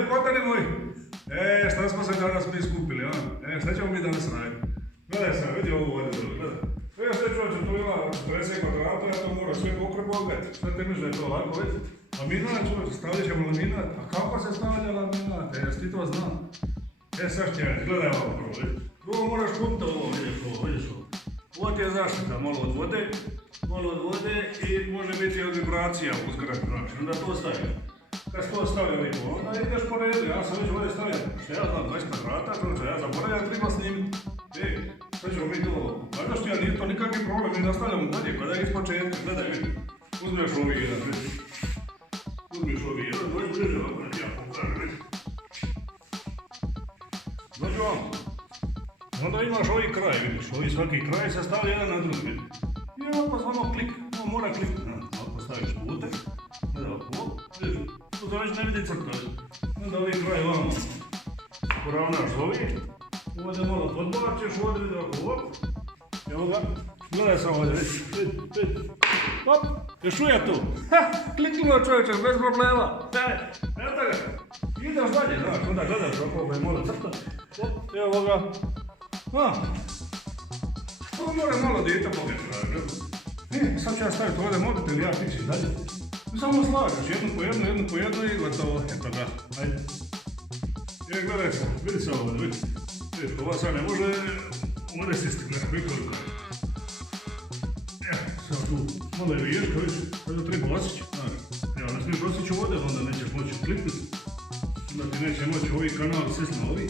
lepotani moji. Šta smo se danas mi skupili, a? Šta ćemo mi danas raditi? Gledaj sad, vidi ovo ovdje, gledaj. Sve čovječe, tu ima 40 kvadrata, ja to moram sve pokrpogati. Šta te misli da je to lako, vidi? Laminat, čovječe, stavljat ćemo laminat. A kako se stavlja laminat? Jesi ti to znao? Sad ću ti gledaj ovo prvo, vidi. Prvo moraš kupiti ovo, vidiš ovo. Ovo ti je zaštita, malo od vode i može biti od vibracija u zgradu, znači, onda to stavim. Kad se to stavlja lijepo, onda ideš po redu, ja sam već ovdje stavljam, što ja znam, 20 kvadrata, znači, ja zaboravljam, treba snimiti. Sad ćemo mi to, gledaš ti, ja nije to nikakvi problem, mi nastavljamo dalje, kada je ispočetka, gledaj, vidi. Uzmeš ovi jedan, vidi. Uzmeš ovi jedan, dođi bliže, ovako da ti ja pokažem, vidi. Dođi vam. Onda imaš ovi kraj, vidiš, ovi svaki kraj se stavlja jedan na drugi, vidi. I ovako samo klik, on mora kliknuti, ovako staviš putek, gledaj ovako, vidiš, tu to već ne vidi crta, onda ovi kraj ovamo poravnaš ovi, ovdje malo podbačeš, ovdje vidi ovako, evo ga, gledaj sam ovdje, vidi, hop, još uvijek tu, kliknulo čovječe, bez problema, eto ga, ideš dalje, znaš, onda gledaš ovako, je malo crta, evo ga, to mora malo dijete pogledati, sad ću ja staviti ovdje mobitel, ja ti si dalje. Samo slagaš, jednu po jednu i gotovo, eto ga, ajde. Gledaj se, vidi se ovdje, vidi. Vidiš, ova sad ne može unesti gledaj, koliko je. Sad tu, malo je viška, vidiš, sad da treba osići, znaš. Evo, ne smiješ osići ovdje, onda nećeš moći kliknuti. Onda ti neće moći ovi kanali sesti na ovi,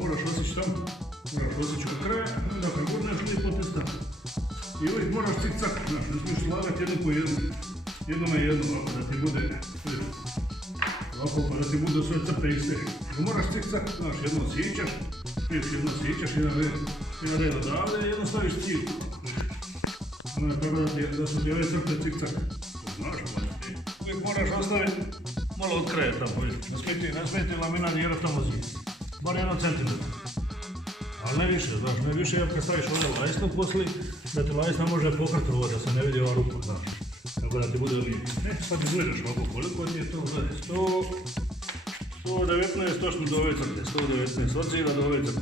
moraš osići tamo. Moraš osjeći kod kraja, onda kad gurneš lijepo te stavi. I uvijek moraš cik-cak, znaš, ne smiješ slagati jednu po jednu. Jednu na jednu, ovako da ti bude, ovako pa da ti budu sve crte iste. Moraš cik-cak, znaš, jedno sjećaš, jedan red odavde i jedno staviš cilj. Onda kada da su ti ove crte cik-cak. Znaš, uvijek moraš ostaviti malo od kraja tamo, vidiš. Ne smije ti laminat jer tamo zid. Bar 1 centimetar. Ali ne više, znaš, ne više jer kad staviš ovdje lajsnu poslije, da ti lajsna može pokrati ovo, da se ne vidi ova rupa, znaš. Tako da ti bude lijepo. Sad ti gledaš ovako koliko ti je to, gledaj, 119, točno do ove crte, 119 od zida do ove crte.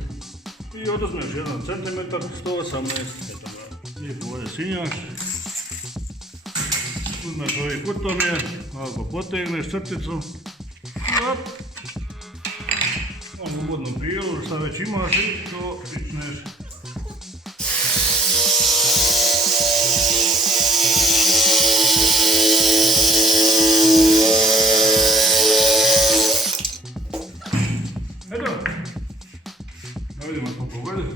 I oduzmeš 1 centimetar, 118, eto ga, lijepo ovdje sinjaš. Uzmeš ovi kutomjer, ovako potegneš crticu, hop. Onu uvodnu pilu, šta već imaš i to pičneš. Eto, da vidimo smo pogledali.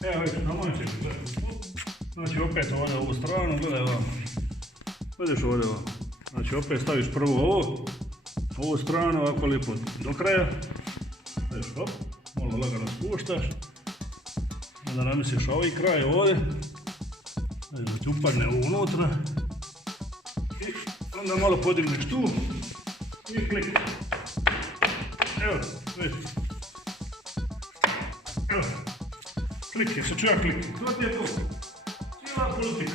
Evo vidiš, na moj ćeš gledati. Znači opet ovdje ovu stranu, gledaj ovamo. Vidiš ovdje ovako, znači opet staviš prvo ovu stranu ovako lijepo do kraja, vidiš hop, malo lagano spuštaš, onda namisliš ovaj kraj ovdje, da ti upadne unutra i onda malo podigneš tu i klik. Evo, vidiš, evo, klik, sad ću ja kliknuti, to ti je to, cijela politika.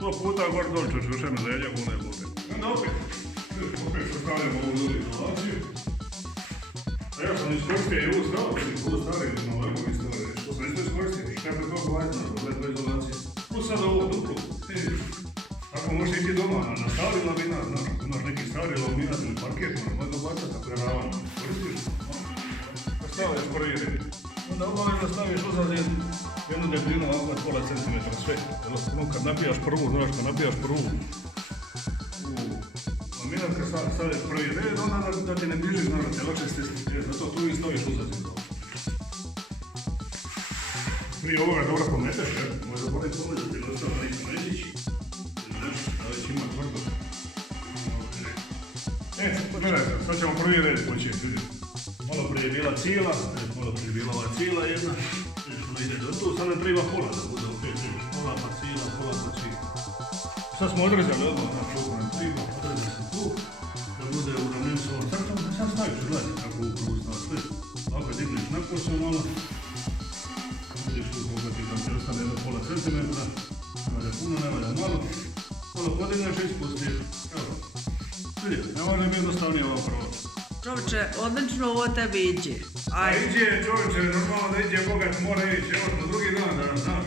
100 puta gore dolje ću još jedno leđa, gune bude. Onda opet sastavljamo ovu drugu izolaciju. Ja sam iskoristio i ovu stavio na ovako istorije. Što sam isto iskoristio, kako je to glasno, to je izolacija. Plus sad ovo duplo. Ako možeš ići doma na stari laminat, znaš, ako imaš neki stari laminat ili parket, možeš ga bacati na preravanje. Koristiš? Stavljaš prvi red. Onda obavezno staviš uzad jednu debljinu ovako od pola centimetra sve. Kad napijaš prvu, znaš, kad napijaš prvu laminat, kad stavljaš prvi red, onda da ti ne bježi, znaš, da te lakše stisniti. Zato tu i staviš uzad. Prije ovoga dobro pometeš, jer možda bolje pometeš, jer ostalo neki nećić. Nešto, da već ima tvrdo. Gledaj, sad ćemo prvi red početi. Malo prije je bila cijela, malo prije je bila ova cijela jedna. Ide do tu, sad ne treba pola da bude opet, pola pa cijela, pola pa cijela. Sad smo odrezali odmah na čuku, ne treba, odrezali smo tu, da bude u ravninu s ovom crtom, sad staviš, gledaj kako upravo staviš sve. Ovako digneš nakosu malo, vidiš tu ostane jedno pola centimetra, ne valja puno, ne valja malo, malo podigneš i ispusti. Evo, vidi, ne može mi jednostavnije ovo prvo. Čovječe, odlično ovo tebi iđe. Ajde. Iđe, čovječe, normalno da iđe bogat, mora ići, evo što drugi dan danas, znaš.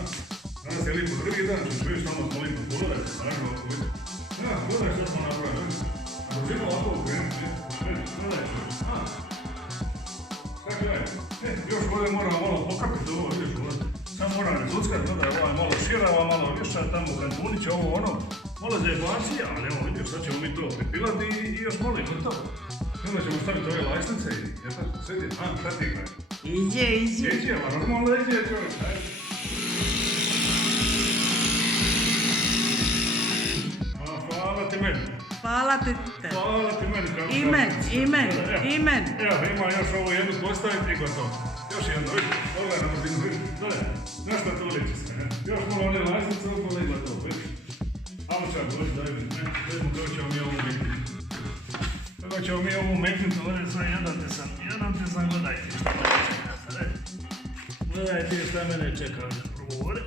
Danas je lipo drugi dan, što vidiš tamo smo lipo, pogledaj se, naravno ovako vidi. Ja, gledaj što smo napravili, a držimo ovako ukrenuti, gledaj čovječe, Sad gledaj, još ovdje moramo malo pokrpiti ovo, vidiš ovdje. Sad moram zuckat, gledaj, ova je malo šira, ova malo viša, tamo kantunić, ovo ono, malo zajebancija, ali evo vidiš, sad ćemo mi to pripilati i još malo i gotovo. Onda ćemo staviti ove lajsnice i jedan sedi, šta ti kraj? Iđe. Iđe, ma normalno iđe čovječ, ajde. Hvala ti meni. Hvala ti meni. Imen. Evo, ima još ovo jednu postaviti i gotovo. Još jedno, vidi, pogledaj na brzinu, vidi, gledaj, znaš šta to liči se, ne? Još malo one lajsnice, upala i gotovo, vidi. Amo čak, dođi, daj mi, ne? Vedemo kako ćemo mi ovo umeknuti. Kako ćemo mi ovo umeknuti, ovdje sad jedan te sam, gledajte šta mene čeka sad, gledajte šta mene čeka, prvo ovdje.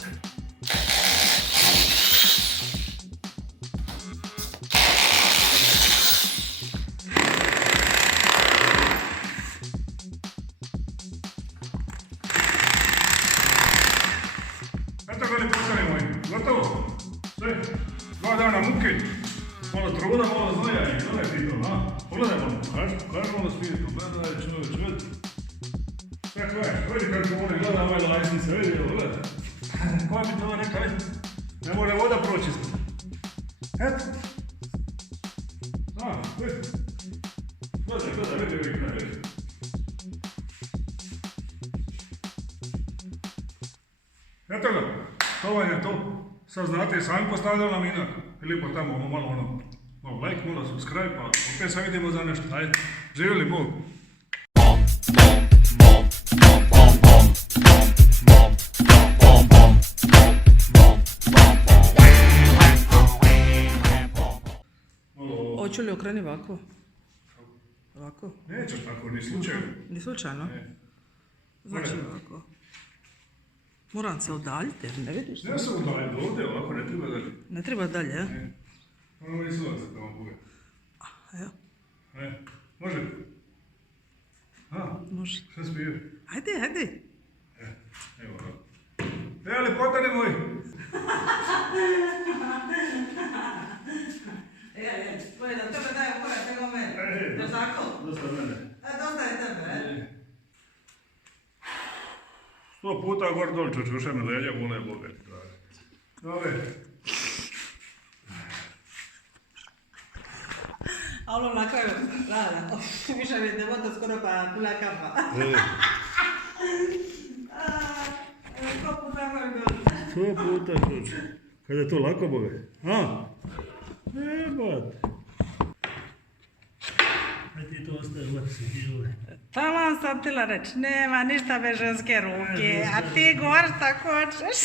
Eto ga li postali moji, gotovo, sve, 2 dana muke, malo truda, malo znoja i gledaj ti to, pogledaj malo, kaži malo svijetu, gledaj čovječ, vidi. Tako je, vidi kako oni gleda ove lajsnice, vidi ovo, gledaj. Koja bi to rekao, ne može voda proći ispod. Eto. Vidi. Gledaj, vidi kraj, vidi. Eto ga, to vam je to. Sad znate, sami postavljali nam inak. Lijepo tamo malo like, malo subscribe, pa opet se vidimo za nešto. Ajde, živjeli Bog. Hoću li okreni ovako? Ovako? Nećeš tako, ni slučajno. Ni slučajno? Ne. Znači ovako. Moram se udaljiti jer ne vidiš. Ne se udaljiti ovdje, ovako ne treba dalje. Ne treba dalje, ja? Ne. Ono i suvac se tamo bude. Evo. Može? Može. Šta smije? Ajde. Evo ovako. Ali potani moji! Koji da tebe daje pored nego mene. Je li tako? Dosta mene. Dosta je tebe, 100 puta gor dol čuče me leđa, bole Boga. Dobre. A ono na kraju, rada. Više mi je devota skoro pa pula kapa. Ko puta moj dol? 100 puta čuče. Kada je to lako, Boga? Jebat. Ajde ti to ostaje uvati. Taman sam tila reći, nema ništa bez ženske ruke, a ti govoriš tako hoćeš.